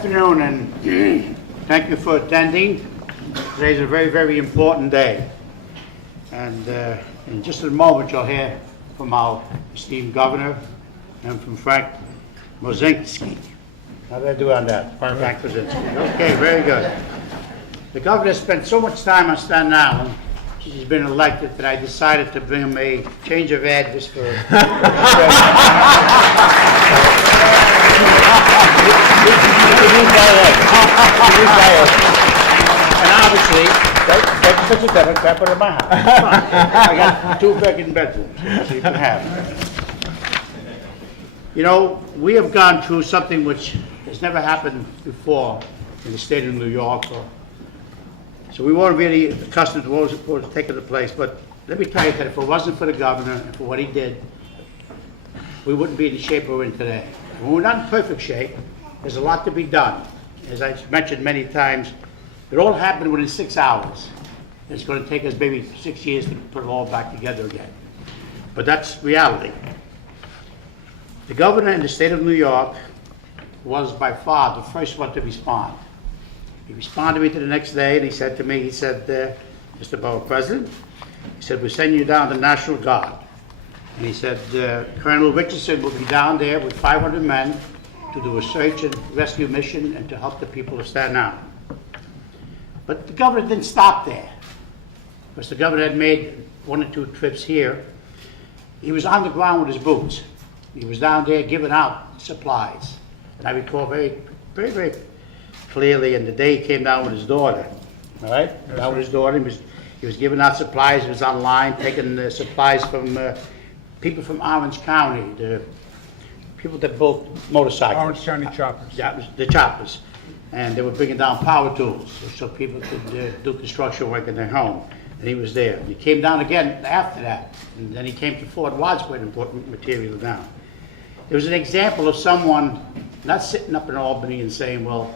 afternoon, and thank you for attending. Today's a very, very important day. And in just a moment, you'll hear from our esteemed governor and from Frank Mozinski. How did I do on that? Frank Mozinski. Okay, very good. The governor spent so much time on Staten Island since he's been elected that I decided to bring him a change of address for and obviously, that's such a Democrat, but in my house. I got 2 vacant bedrooms, so you can have it. You know, we have gone through something which has never happened before in the state of New York. So we weren't really accustomed to what was taking place. But let me tell you that if it wasn't for the governor and for what he did, we wouldn't be in the shape we're in today. When we're not in perfect shape, there's a lot to be done. As I've mentioned many times, it all happened within 6 hours. It's going to take us maybe 6 years to put it all back together again. But that's reality. The governor in the state of New York was by far the first one to respond. He responded to me the next day, and he said to me, Mr. Borough President, he said, we're sending you down the National Guard. And he said, Colonel Richardson will be down there with 500 men to do a search and rescue mission and to help the people of Staten Island. But the governor didn't stop there, because the governor had made 1 or 2 trips here. He was on the ground with his boots. He was down there giving out supplies. And I recall very, very, very clearly, and the day he came down with his daughter, all right? Down with his daughter, he was giving out supplies. He was online taking supplies from people from Orange County, the people that built motorcycles. Orange County choppers. Yeah, the choppers. And they were bringing down power tools so people could do construction work in their home. And he was there. And he came down again after that. And then he came to Fort Wadsworth and put material down. It was an example of someone not sitting up in Albany and saying, well,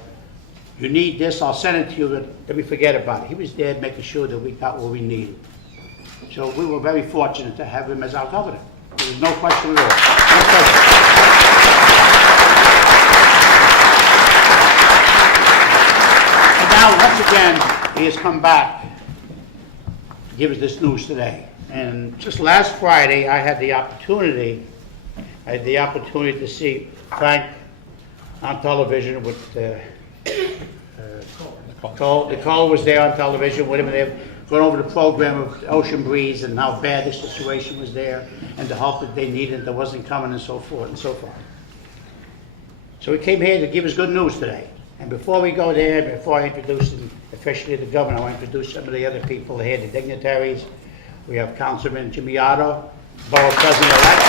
you need this, I'll send it to you, but let me forget about it. He was there making sure that we got what we needed. So we were very fortunate to have him as our governor. There was no question at all. No question. And now, once again, he has come back to give us this news today. And just last Friday, I had the opportunity to see Frank on television with Nicole was there on television with him, and they've gone over the program of Ocean Breeze and how bad the situation was there and the help that they needed that wasn't coming and so forth and so forth. So we came here to give us good news today. And before we go there, before I introduce him officially the governor, I want to introduce some of the other people here, the dignitaries. We have Councilman Jimmy Otto, Borough President-elect.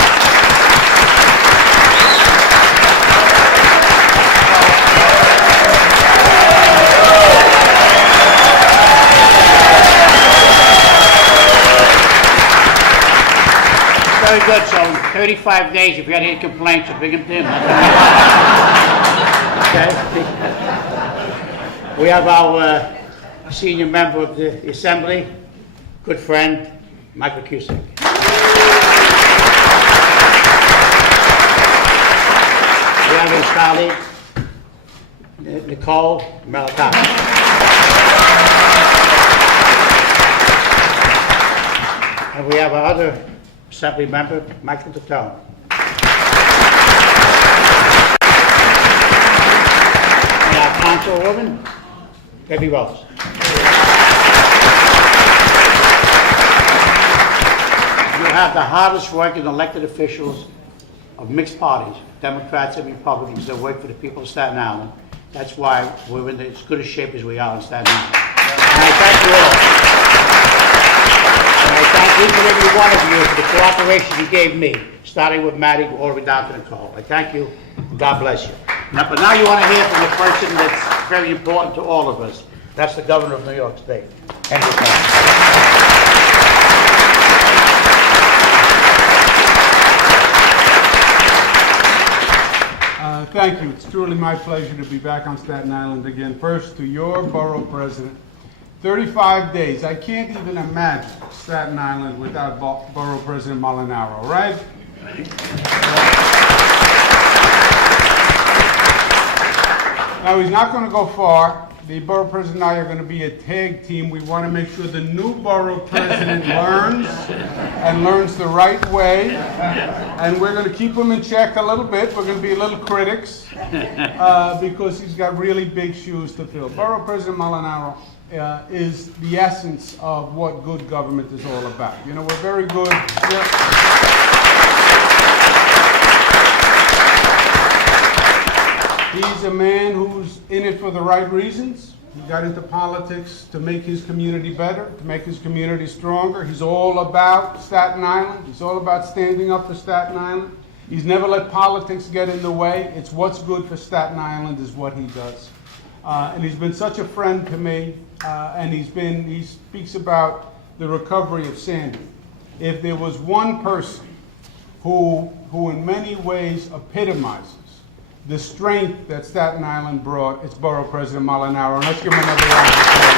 Very good. So in 35 days, if you had any complaints, you bring them to him. Okay. We have our senior member of the Assembly, good friend, Michael Cusick. We have his colleague, Nicole Malakakis. And we have our other Assembly member, Michael Tatone. And our Councilwoman, Debbie Rose. You have the hardest working elected officials of mixed parties, Democrats and Republicans, that work for the people of Staten Island. That's why we're in as good a shape as we are in Staten Island. And I thank you all. And I thank each and every one of you for the cooperation you gave me, starting with Matty all the way down to Nicole. I thank you, and God bless you. Now, but now you want to hear from a person that's very important to all of us. That's the governor of New York State. Andrew Cuomo. Thank you. It's truly my pleasure to be back on Staten Island again. First, to your borough president. 35 days. I can't even imagine Staten Island without Borough President Molinaro, right? Now, he's not going to go far. The borough president and I are going to be a tag team. We want to make sure the new borough president learns and learns the right way. And we're going to keep him in check a little bit. We're going to be a little critics because he's got really big shoes to fill. Borough President Molinaro is the essence of what good government is all about. You know, we're very good. He's a man who's in it for the right reasons. He got into politics to make his community better, to make his community stronger. He's all about Staten Island. He's all about standing up for Staten Island. He's never let politics get in the way. It's what's good for Staten Island is what he does. And he's been such a friend to me, and he speaks about the recovery of Sandy. If there was one person who in many ways epitomizes the strength that Staten Island brought, it's Borough President Molinaro. And let's give him another round of applause.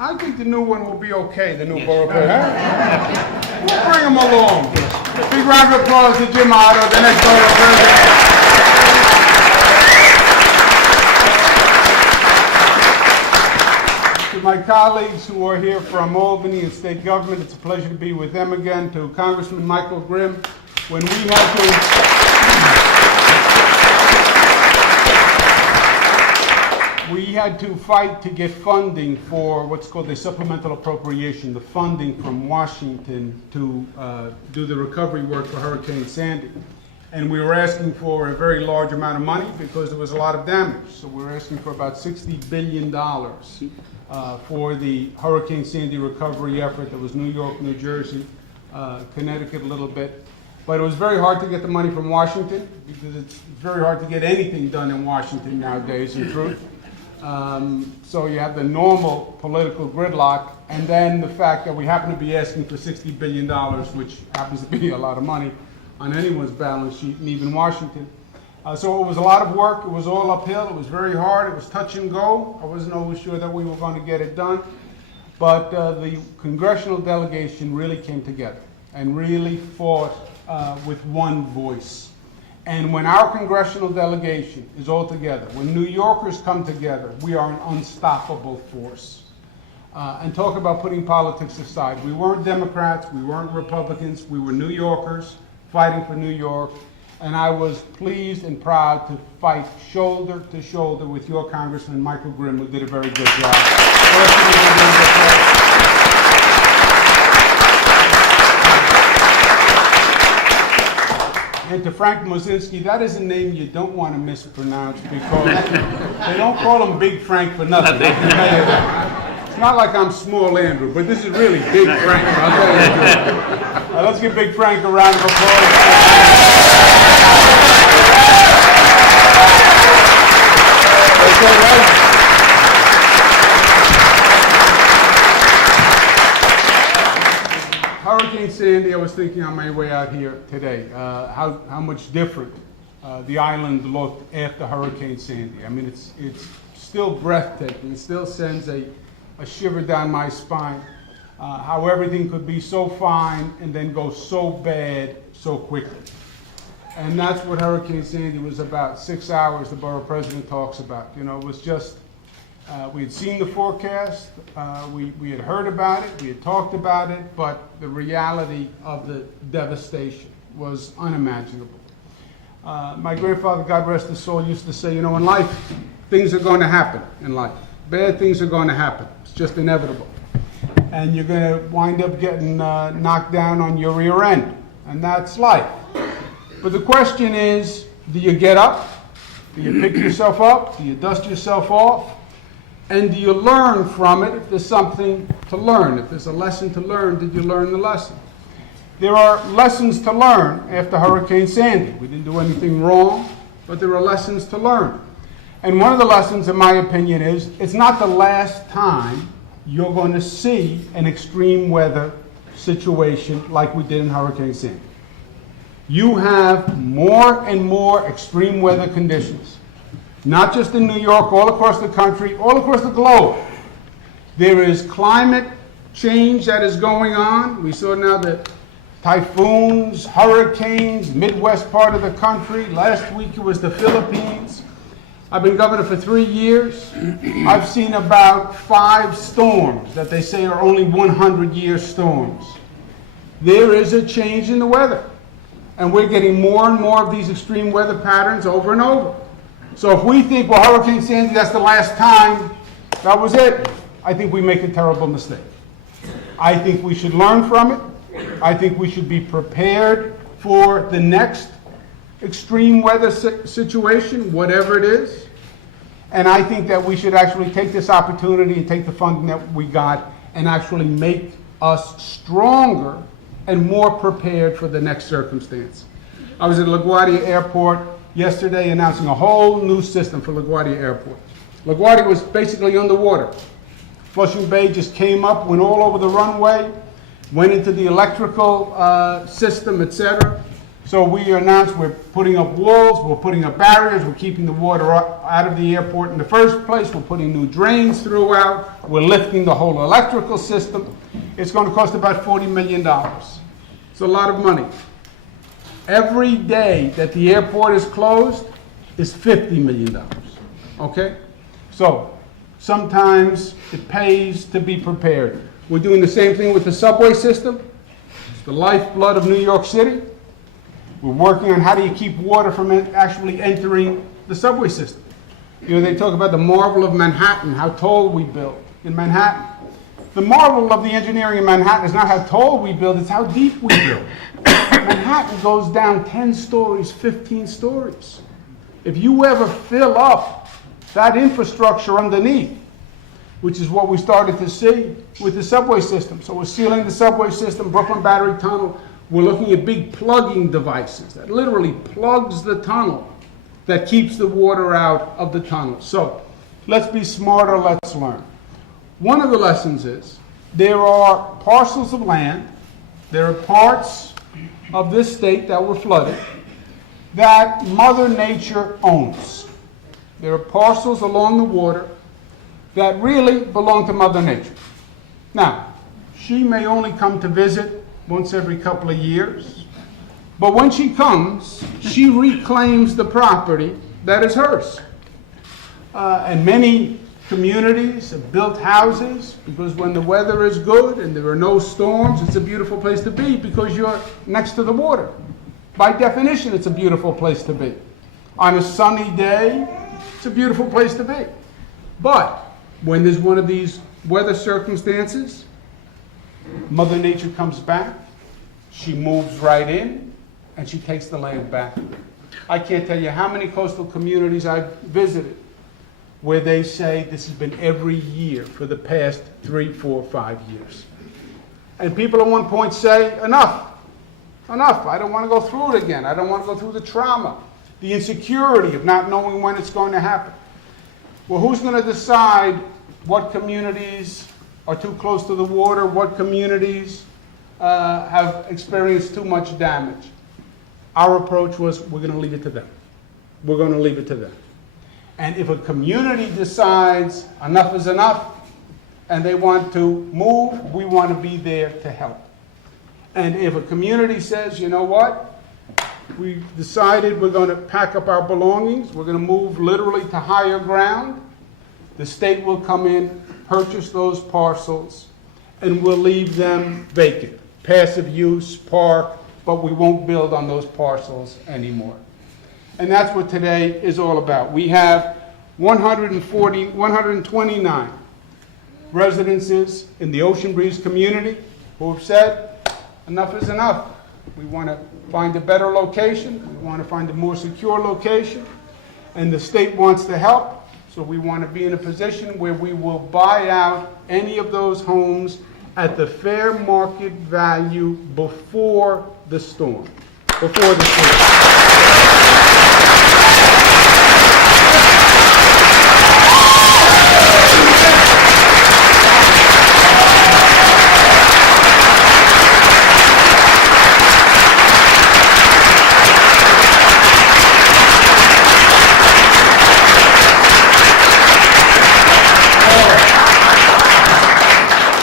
I think the new one will be okay, the new Borough President. We'll bring him along. Big round of applause to Jim Otto, the next Borough President. To my colleagues who are here from Albany and state government, it's a pleasure to be with them again. To Congressman Michael Grimm, when we had to fight to get funding for what's called a supplemental appropriation, the funding from Washington to do the recovery work for Hurricane Sandy. And we were asking for a very large amount of money because there was a lot of damage. So we were asking for about $60 billion for the Hurricane Sandy recovery effort. That was New York, New Jersey, Connecticut a little bit. But it was very hard to get the money from Washington because it's very hard to get anything done in Washington nowadays, in truth. So you have the normal political gridlock, and then the fact that we happen to be asking for $60 billion, which happens to be a lot of money on anyone's balance sheet, and even Washington. So it was a lot of work. It was all uphill. It was very hard. It was touch and go. I wasn't always sure that we were going to get it done. But the congressional delegation really came together and really fought with one voice. And when our congressional delegation is all together, when New Yorkers come together, we are an unstoppable force. And talk about putting politics aside. We weren't Democrats. We weren't Republicans. We were New Yorkers fighting for New York. And I was pleased and proud to fight shoulder to shoulder with your Congressman, Michael Grimm, who did a very good job. And to Frank Mosinski, that is a name you don't want to mispronounce because they don't call him Big Frank for nothing. I can tell you that. It's not like I'm Small Andrew, but this is really Big Frank. I'll tell you that. Let's give Big Frank a round of applause. Hurricane Sandy, I was thinking on my way out here today, how much different the island looked after Hurricane Sandy. I mean, it's still breathtaking. It still sends a shiver down my spine. How everything could be so fine and then go so bad so quickly. And that's what Hurricane Sandy was about. 6 hours, the borough president talks about. You know, it was just, we had seen the forecast, we had heard about it, we had talked about it, but the reality of the devastation was unimaginable. My grandfather, God rest his soul, used to say, you know, in life, things are going to happen in life. Bad things are going to happen. It's just inevitable. And you're going to wind up getting knocked down on your rear end. And that's life. But the question is, do you get up? Do you pick yourself up? Do you dust yourself off? And do you learn from it if there's something to learn? If there's a lesson to learn, did you learn the lesson? There are lessons to learn after Hurricane Sandy. We didn't do anything wrong, but there are lessons to learn. And one of the lessons, in my opinion, is it's not the last time you're going to see an extreme weather situation like we did in Hurricane Sandy. You have more and more extreme weather conditions, not just in New York, all across the country, all across the globe. There is climate change that is going on. We saw now that typhoons, hurricanes, Midwest part of the country. Last week it was the Philippines. I've been governor for 3 years. I've seen about 5 storms that they say are only 100-year storms. There is a change in the weather, and we're getting more and more of these extreme weather patterns over and over. So if we think, well, Hurricane Sandy, that's the last time, that was it, I think we make a terrible mistake. I think we should learn from it. I think we should be prepared for the next extreme weather situation, whatever it is. And I think that we should actually take this opportunity and take the funding that we got and actually make us stronger and more prepared for the next circumstance. I was at LaGuardia Airport yesterday announcing a whole new system for LaGuardia Airport. LaGuardia was basically underwater. Flushing Bay just came up, went all over the runway, went into the electrical system, etc. So we announced we're putting up walls, we're putting up barriers, we're keeping the water out of the airport in the first place, we're putting new drains throughout, we're lifting the whole electrical system. It's going to cost about $40 million. It's a lot of money. Every day that the airport is closed is $50 million. Okay? So sometimes it pays to be prepared. We're doing the same thing with the subway system. It's the lifeblood of New York City. We're working on how do you keep water from actually entering the subway system. You know, they talk about the marvel of Manhattan, how tall we build in Manhattan. The marvel of the engineering in Manhattan is not how tall we build, it's how deep we build. Manhattan goes down 10 stories, 15 stories. If you ever fill up that infrastructure underneath, which is what we started to see with the subway system. So we're sealing the subway system, Brooklyn Battery Tunnel. We're looking at big plugging devices that literally plugs the tunnel that keeps the water out of the tunnel. So let's be smarter, let's learn. One of the lessons is there are parcels of land, there are parts of this state that were flooded that Mother Nature owns. There are parcels along the water that really belong to Mother Nature. Now, she may only come to visit once every couple of years, but when she comes, she reclaims the property that is hers. And many communities have built houses because when the weather is good and there are no storms, it's a beautiful place to be because you're next to the water. By definition, it's a beautiful place to be. On a sunny day, it's a beautiful place to be. But when there's one of these weather circumstances, Mother Nature comes back, she moves right in, and she takes the land back. I can't tell you how many coastal communities I've visited where they say this has been every year for the past 3, 4, 5 years. And people at one point say, enough, enough, I don't want to go through it again. I don't want to go through the trauma, the insecurity of not knowing when it's going to happen. Well, who's going to decide what communities are too close to the water, what communities have experienced too much damage? Our approach was, we're going to leave it to them. We're going to leave it to them. And if a community decides enough is enough and they want to move, we want to be there to help. And if a community says, you know what, we decided we're going to pack up our belongings, we're going to move literally to higher ground, the state will come in, purchase those parcels, and we'll leave them vacant. Passive use, park, but we won't build on those parcels anymore. And that's what today is all about. We have 129 residences in the Ocean Breeze community who have said, enough is enough. We want to find a better location. We want to find a more secure location. And the state wants to help. So we want to be in a position where we will buy out any of those homes at the fair market value before the storm. Before the storm.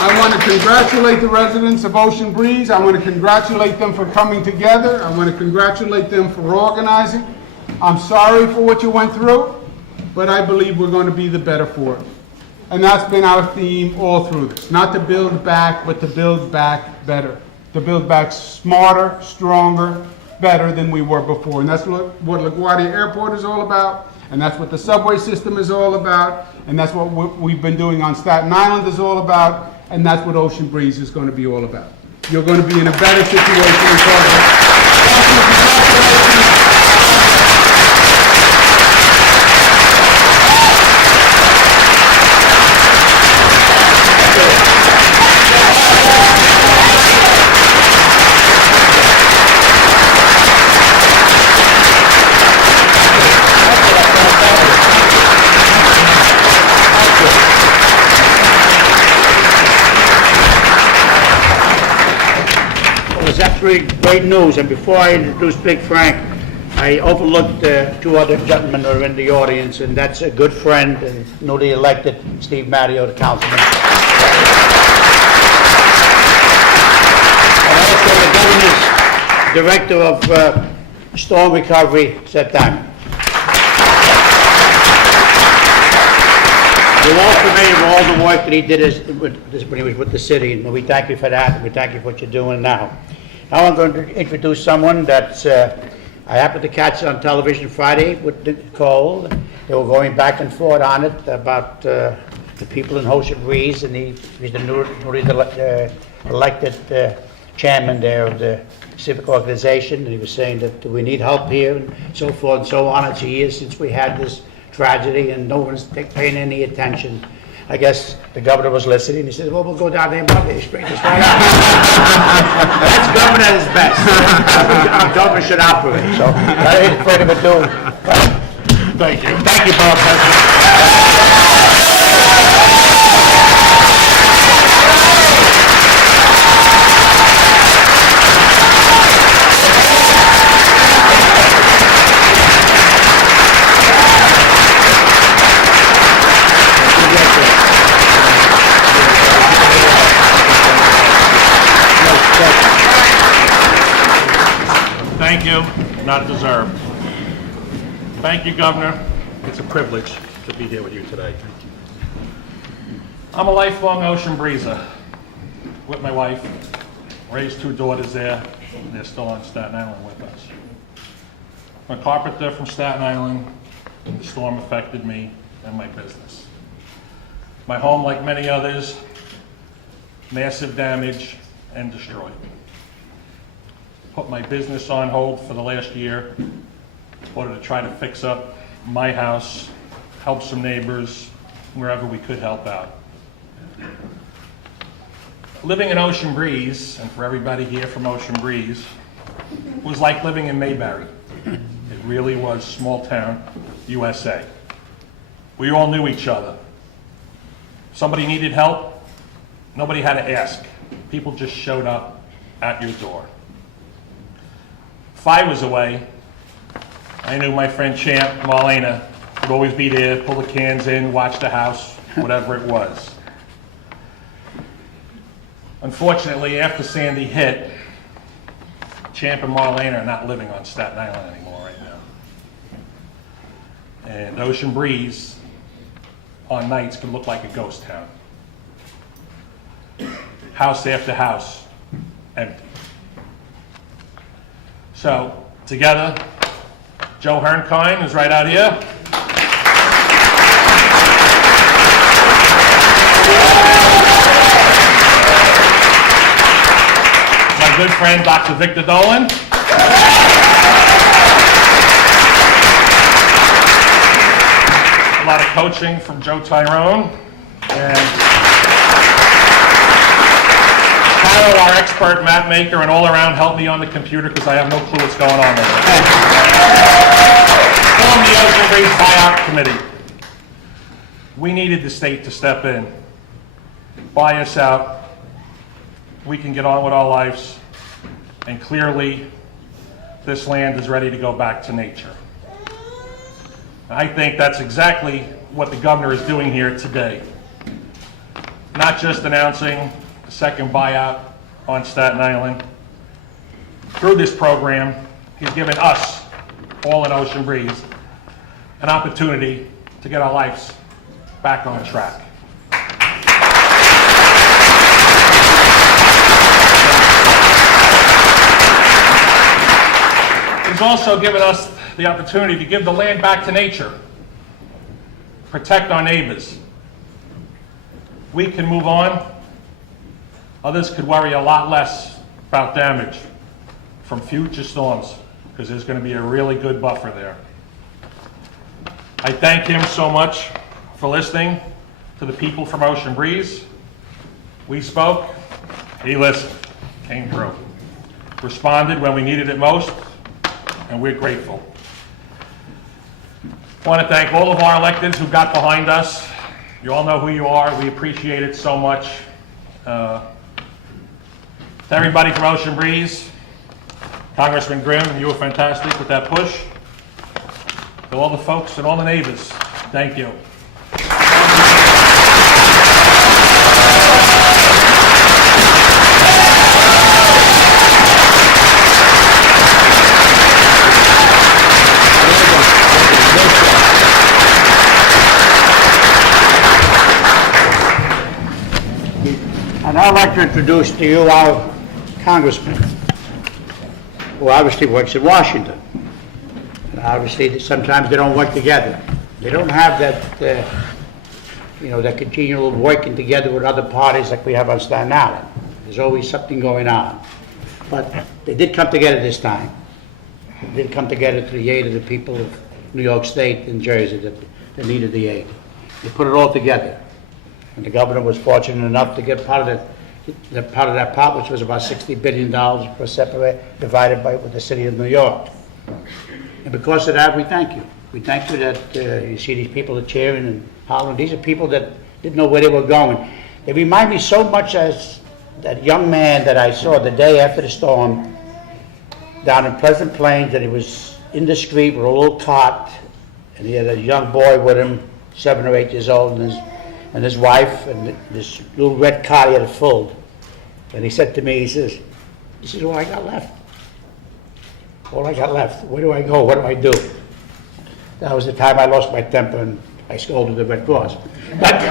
I wanted to congratulate the residents of Ocean Breeze. I want to congratulate them for coming together. I want to congratulate them for organizing. I'm sorry for what you went through, but I believe we're going to be the better for it. And that's been our theme all through this. Not to build back, but to build back better. To build back smarter, stronger, better than we were before. And that's what LaGuardia Airport is all about. And that's what the subway system is all about. And that's what we've been doing on Staten Island is all about. And that's what Ocean Breeze is going to be all about. You're going to be in a better situation in It's actually great news, and before I introduce Big Frank, I overlooked two other gentlemen who are in the audience, and that's a good friend and newly elected Steve Matteo, the councilman. And also the governor's director of storm recovery, Seth Diamond. We're all familiar with all the work that he did when he was with the city, and we thank you for that, and we thank you for what you're doing now. Now I'm going to introduce someone that I happened to catch on television Friday with Nicole. They were going back and forth on it about the people in Ocean Breeze, and he's the newly elected chairman there of the civic organization, and he was saying that we need help here and so forth and so on. It's years since we had this tragedy, and no one's paying any attention. I guess the governor was listening. He said, well, we'll go down there Monday, straighten this right out. That's governor at his best. Our governor should operate, so I ain't afraid of it doing. Thank you. Thank you, Bob. Thank you, not deserved. Thank you, Governor. It's a privilege to be here with you today. I'm a lifelong Ocean Breezer with my wife, raised two daughters there, and they're still on Staten Island with us. I'm a carpenter from Staten Island. The storm affected me and my business. My home, like many others, massive damage and destroyed. Put my business on hold for the last year in order to try to fix up my house, help some neighbors, wherever we could help out. Living in Ocean Breeze, and for everybody here from Ocean Breeze, was like living in Mayberry. It really was small town, USA. We all knew each other. Somebody needed help, nobody had to ask. People just showed up at your door. If I was away, I knew my friend Champ, Marlena, would always be there, pull the cans in, watch the house, whatever it was. Unfortunately, after Sandy hit, Champ and Marlena are not living on Staten Island anymore right now. And Ocean Breeze on nights could look like a ghost town. House after house, empty. So, together, Joe Hernkine is right out here. My good friend, Dr. Victor Dolan. A lot of coaching from Joe Tyrone. And Carol, our expert map maker, and all around help me on the computer because I have no clue what's going on there. From the Ocean Breeze Buyout Committee. We needed the state to step in, buy us out. We can get on with our lives, and clearly this land is ready to go back to nature. I think that's exactly what the governor is doing here today. Not just announcing the second buyout on Staten Island. Through this program, he's given us, all in Ocean Breeze, an opportunity to get our lives back on track. He's also given us the opportunity to give the land back to nature, protect our neighbors. We can move on. Others could worry a lot less about damage from future storms, because there's going to be a really good buffer there. I thank him so much for listening to the people from Ocean Breeze. We spoke, he listened, came through, responded when we needed it most, and we're grateful. I want to thank all of our electeds who got behind us. You all know who you are. We appreciate it so much. To everybody from Ocean Breeze, Congressman Grimm, you were fantastic with that push. To all the folks and all the neighbors, thank you. And I'd like to introduce to you our congressman, who obviously works in Washington. And obviously, sometimes they don't work together. They don't have that, that continual working together with other parties like we have on Staten Island. There's always something going on. But they did come together this time. They did come together to the aid of the people of New York State and Jersey that needed the aid. They put it all together. And the governor was fortunate enough to get part of that pot, which was about $60 billion for separate, divided with the city of New York. And because of that, we thank you. We thank you that you see these people are cheering and hollering. These are people that didn't know where they were going. They remind me so much as that young man that I saw the day after the storm down in Pleasant Plains, and he was in the street with a little cot, and he had a young boy with him, 7 or 8 years old, and his wife, and this little red car he had it filled. And he said to me, he says, "This is all I got left. All I got left. Where do I go? What do I do?" That was the time I lost my temper and I scolded the Red Cross. But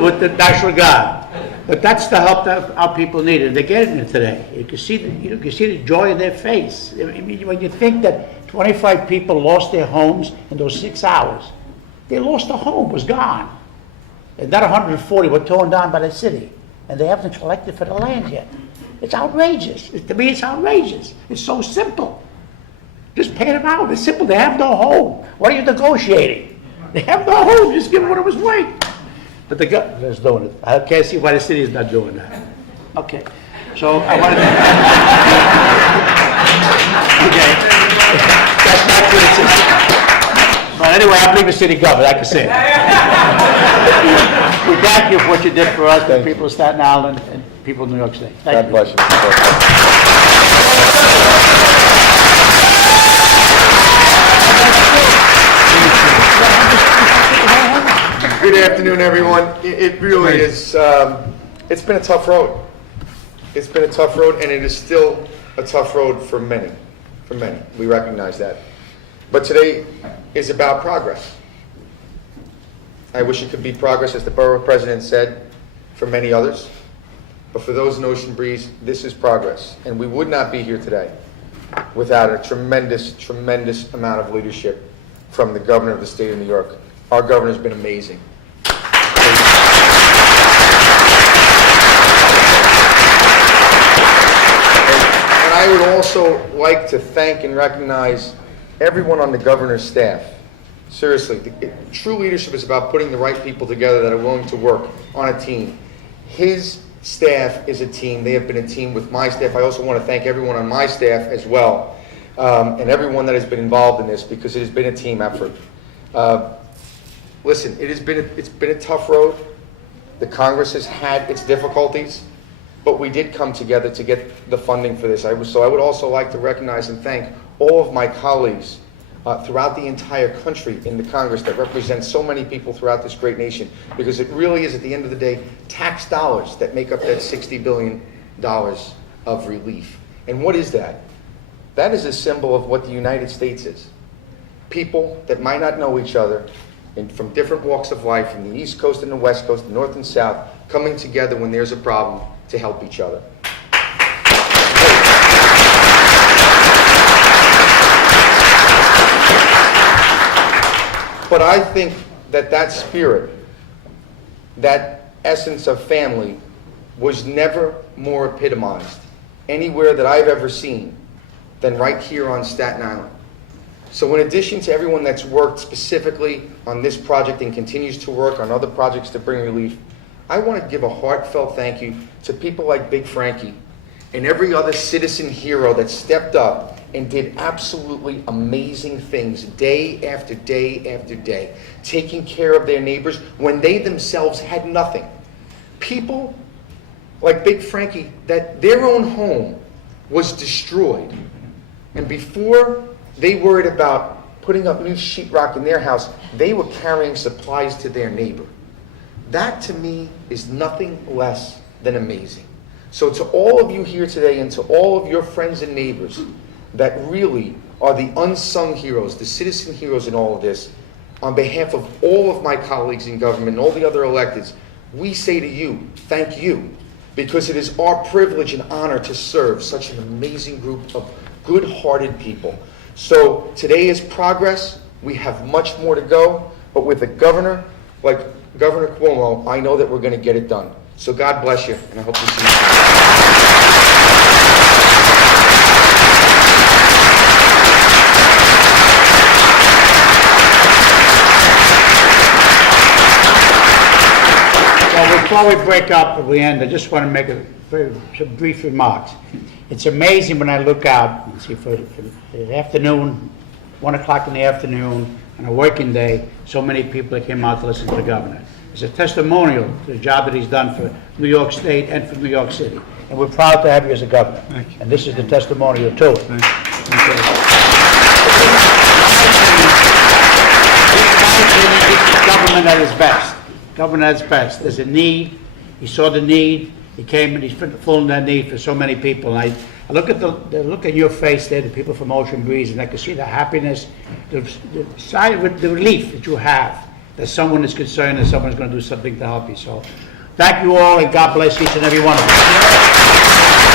with the National Guard. But that's the help that our people need, and they're getting it today. You can see the joy in their face. I mean, when you think that 25 people lost their homes in those 6 hours, they lost a home, was gone. And that 140 were torn down by the city, and they haven't collected for the land yet. It's outrageous. To me, it's outrageous. It's so simple. Just pay them out. It's simple. They have no home. What are you negotiating? They have no home. Just give them what it was worth. But the government's doing it. I can't see why the city is not doing that. Okay. So I wanted to... Okay. That's my criticism. But anyway, I believe in city government. I can say it. We thank you for what you did for us, the people of Staten Island and people of New York State. Thank you. God bless you. Good afternoon, everyone. It really is, it's been a tough road. It's been a tough road, and it is still a tough road for many. For many. We recognize that. But today is about progress. I wish it could be progress, as the borough president said, for many others. But for those in Ocean Breeze, this is progress. And we would not be here today without a tremendous, tremendous amount of leadership from the governor of the state of New York. Our governor's been amazing. And I would also like to thank and recognize everyone on the governor's staff. Seriously, true leadership is about putting the right people together that are willing to work on a team. His staff is a team. They have been a team with my staff. I also want to thank everyone on my staff as well, and everyone that has been involved in this, because it has been a team effort. Listen, it's been a tough road. The Congress has had its difficulties, but we did come together to get the funding for this. So I would also like to recognize and thank all of my colleagues throughout the entire country in the Congress that represents so many people throughout this great nation, because it really is, at the end of the day, tax dollars that make up that $60 billion of relief. And what is that? That is a symbol of what the United States is. People that might not know each other and from different walks of life, from the East Coast and the West Coast, the North and South, coming together when there's a problem to help each other. But I think that that spirit, that essence of family, was never more epitomized anywhere that I've ever seen than right here on Staten Island. So in addition to everyone that's worked specifically on this project and continues to work on other projects to bring relief, I want to give a heartfelt thank you to people like Big Frankie and every other citizen hero that stepped up and did absolutely amazing things day after day after day, taking care of their neighbors when they themselves had nothing. People like Big Frankie, that their own home was destroyed, and before they worried about putting up new sheetrock in their house, they were carrying supplies to their neighbor. That to me is nothing less than amazing. So to all of you here today and to all of your friends and neighbors that really are the unsung heroes, the citizen heroes in all of this, on behalf of all of my colleagues in government and all the other electeds, we say to you, thank you, because it is our privilege and honor to serve such an amazing group of good-hearted people. So today is progress. We have much more to go, but with a governor like Governor Cuomo, I know that we're going to get it done. So God bless you, and I hope to see you soon. Well, before we break up at the end, I just want to make some brief remarks. It's amazing when I look out and see for the afternoon, 1 o'clock in the afternoon, on a working day, so many people that came out to listen to the governor. It's a testimonial to the job that he's done for New York State and for New York City. And we're proud to have you as a governor. Thank you. And this is the testimonial to it. Thank you. This is government at its best. Government at its best. There's a need. He saw the need. He came and he's fulfilling that need for so many people. And I look at the look at your face there, the people from Ocean Breeze, and I can see the happiness, the relief that you have that someone is concerned and someone is going to do something to help you. So thank you all, and God bless each and every one of you.